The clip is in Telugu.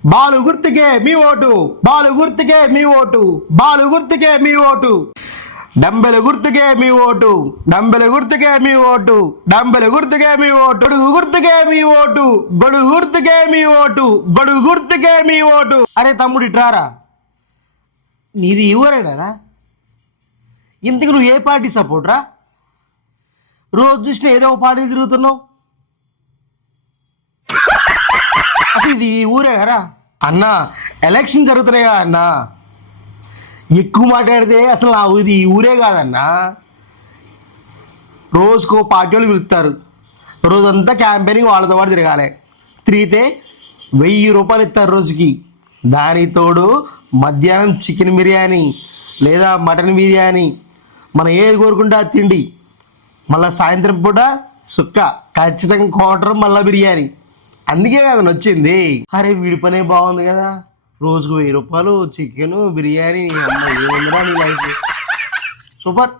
బాలు గుర్తుకే మీ ఓటు, బాలు గుర్తుకే మీ ఓటు, బాలు గుర్తుకే మీ ఓటు, డంబెల గుర్తుకే మీ ఓటు, డంబెల గుర్తుకే మీ ఓటు, డంబెల గుర్తుకే మీ ఓటు, గొడుగు గుర్తుకే మీ ఓటు, గొడుగు గుర్తుకే మీ ఓటు, గొడుగు గుర్తుకే మీ ఓటు. అరే తమ్ముడు ఇట్రారా, నీది ఊరేడారా? ఇంతకు నువ్వు ఏ పార్టీ సపోర్ట్ రా? రోజు చూసిన ఏదో ఒక పార్టీ తిరుగుతున్నావు. అసలు ఇది ఊరేడారా అన్న? ఎలక్షన్ జరుగుతున్నాయి కదా అన్న, ఎక్కువ మాట్లాడితే అసలు నా ఇది ఊరే కాదన్నా. రోజుకో పార్టీ వాళ్ళు పిలుస్తారు, రోజంతా క్యాంపెయినింగ్ వాళ్ళతో పాటు తిరగాలి. తిరిగితే 1000 రూపాయలు ఇస్తారు రోజుకి. దానికి తోడు మధ్యాహ్నం చికెన్ బిర్యానీ లేదా మటన్ బిర్యానీ, మనం ఏది కోరుకుంటే అది తిండి. మళ్ళీ సాయంత్రం పూట సుక్క ఖచ్చితంగా క్వార్టర్ మళ్ళీ బిర్యానీ. అందుకే కదా నచ్చింది. అరే వీడి పనే బాగుంది కదా, రోజుకు 1000 రూపాయలు చికెన్ బిర్యానీ. అమ్మ ఏముందిరా నీ లైఫ్, సూపర్.